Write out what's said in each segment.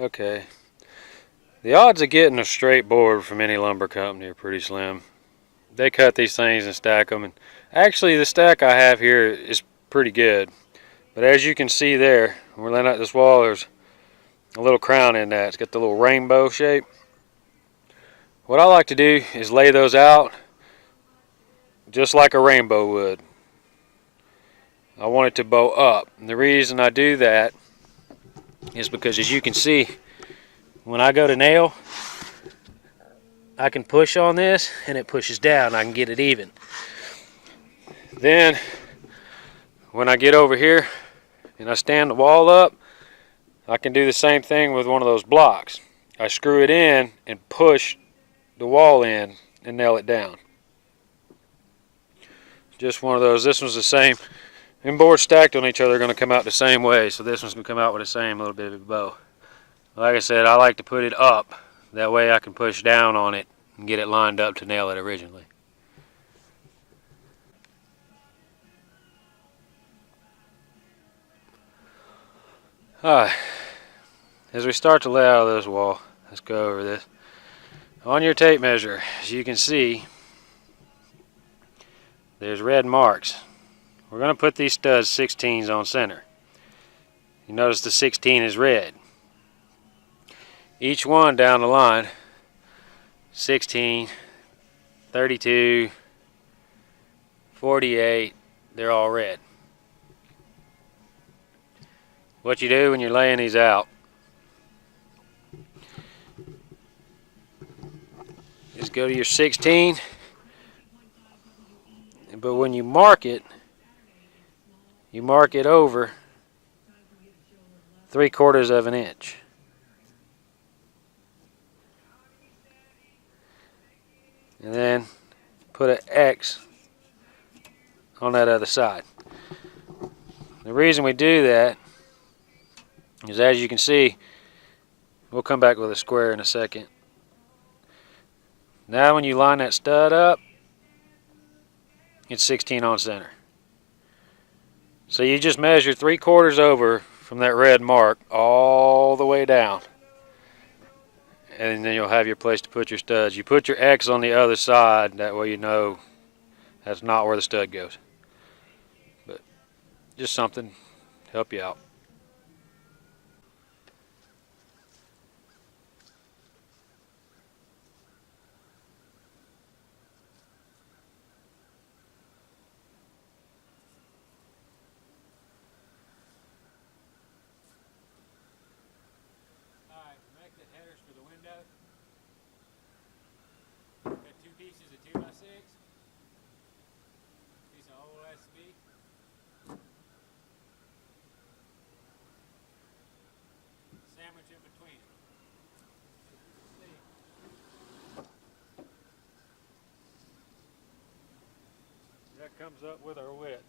Okay. The odds of getting a straight board from any lumber company are pretty slim. They cut these things and stack them, and actually the stack I have here is pretty good. But as you can see there, when we're laying out this wall, there's a little crown in that. It's got the little rainbow shape. What I like to do is lay those out just like a rainbow would. I want it to bow up. And the reason I do that is because, as you can see, when I go to nail, I can push on this and it pushes down. I can get it even. Then when I get over here and I stand the wall up, I can do the same thing with one of those blocks. I screw it in and push the wall in and nail it down. Just one of those. This one's the same. And boards stacked on each other are going to come out the same way, so this one's going to come out with the same little bit of a bow. Like I said, I like to put it up. That way I can push down on it and get it lined up to nail it originally. Alright, as we start to lay out of this wall, let's go over this. On your tape measure, as you can see, there's red marks. We're going to put these studs 16s on center. You notice the 16 is red. Each one down the line, 16, 32, 48, they're all red. What you do when you're laying these out is go to your 16, but when you mark it over 3/4 of an inch. And then put an X on that other side. The reason we do that is, as you can see, we'll come back with a square in a second. Now when you line that stud up, it's 16 on center. So you just measure 3/4 over from that red mark all the way down. And then you'll have your place to put your studs. You put your X on the other side, that way you know that's not where the stud goes. But just something to help you out. That comes up with our width.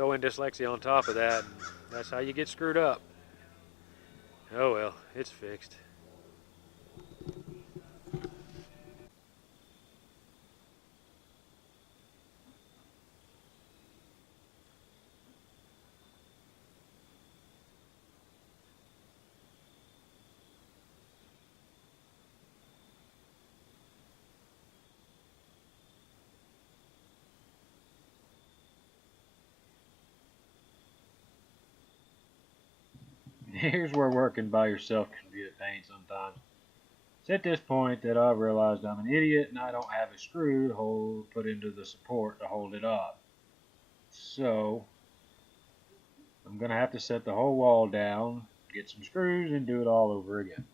throw in dyslexia on top of that, and that's how you get screwed up. Oh well, it's fixed. Here's where working by yourself can be a pain sometimes. It's at this point that I've realized I'm an idiot and I don't have a screw to put into the support to hold it up. So I'm gonna have to set the whole wall down, get some screws, and do it all over again.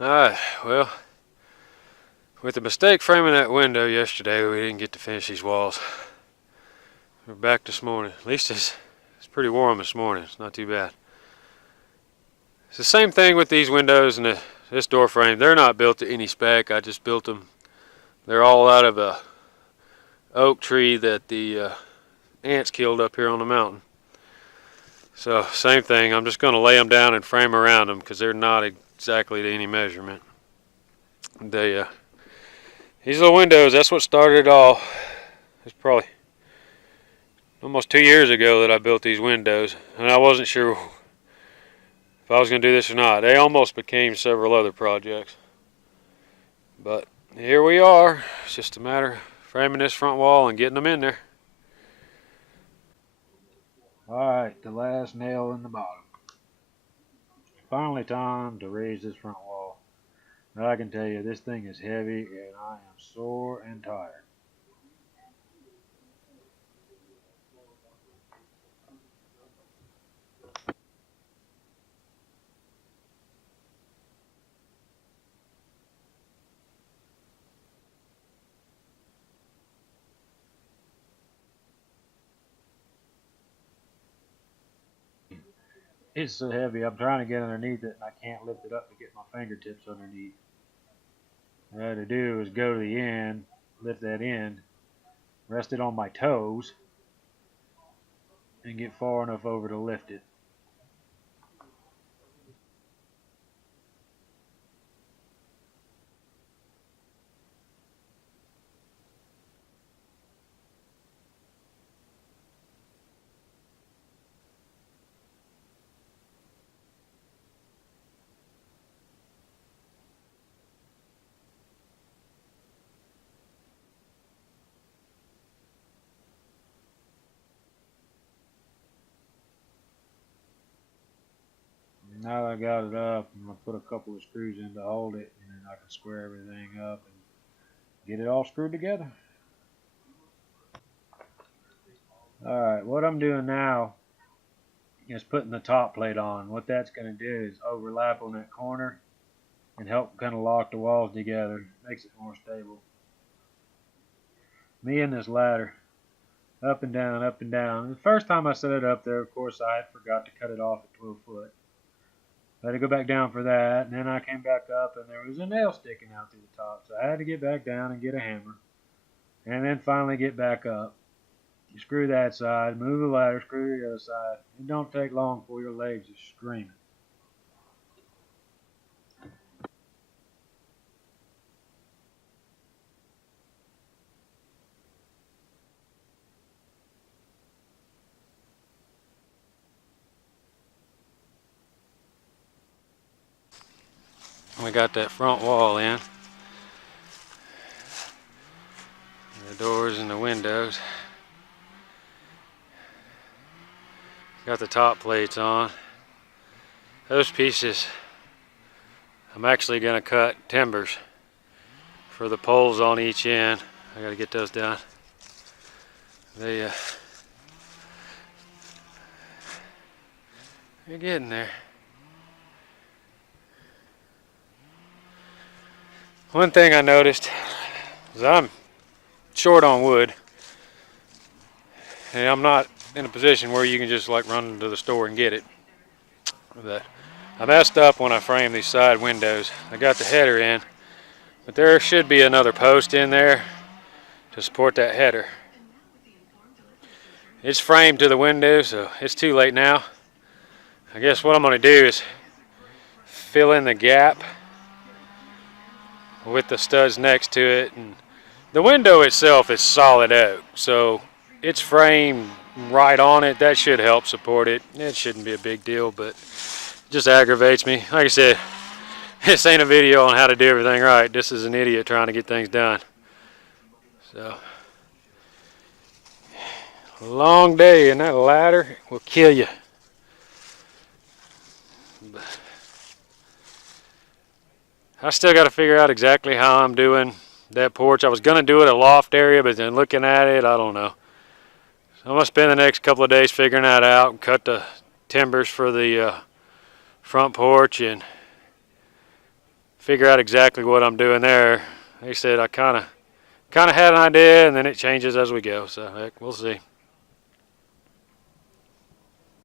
Alright, well, with the mistake framing that window yesterday, we didn't get to finish these walls. We're back this morning. At least it's pretty warm this morning. It's not too bad. It's the same thing with these windows and this door frame. They're not built to any spec. I just built them. They're all out of a oak tree that the ants killed up here on the mountain. So same thing. I'm just going to lay them down and frame around them because they're not exactly to any measurement. These are the windows. That's what started it all. It's probably almost 2 years ago that I built these windows, and I wasn't sure if I was going to do this or not. They almost became several other projects, but here we are. It's just a matter of framing this front wall and getting them in there. Alright, the last nail in the bottom. Finally time to raise this front wall. Now I can tell you this thing is heavy and I am sore and tired. It's so heavy, I'm trying to get underneath it and I can't lift it up to get my fingertips underneath. What I had to do is go to the end, lift that end, rest it on my toes, and get far enough over to lift it. Now that I got it up, I'm going to put a couple of screws in to hold it, and then I can square everything up and get it all screwed together. Alright, what I'm doing now is putting the top plate on. What that's going to do is overlap on that corner and help kind of lock the walls together. Makes it more stable. Me and this ladder, up and down, up and down. The first time I set it up there, of course, I had forgot to cut it off at 12 foot. I had to go back down for that, and then I came back up, and there was a nail sticking out through the top. So I had to get back down and get a hammer, and then finally get back up. You screw that side, move the ladder, screw the other side. It don't take long before your legs are screaming. We got that front wall in. The doors and the windows. Got the top plates on. Those pieces, I'm actually going to cut timbers for the poles on each end. I got to get those done. They're getting there. One thing I noticed is I'm short on wood, and I'm not in a position where you can just like run to the store and get it. But I messed up when I framed these side windows. I got the header in, but there should be another post in there to support that header. It's framed to the window, so it's too late now. I guess what I'm going to do is fill in the gap with the studs next to it. And the window itself is solid oak, so it's framed right on it. That should help support it. It shouldn't be a big deal, but it just aggravates me. Like I said, this ain't a video on how to do everything right. This is an idiot trying to get things done. So, a long day, and that ladder will kill you. I still got to figure out exactly how I'm doing that porch. I was going to do it a loft area, but then looking at it, I don't know. So I'm going to spend the next couple of days figuring that out and cut the timbers for the front porch and figure out exactly what I'm doing there. Like I said, I kind of had an idea, and then it changes as we go. So heck, we'll see.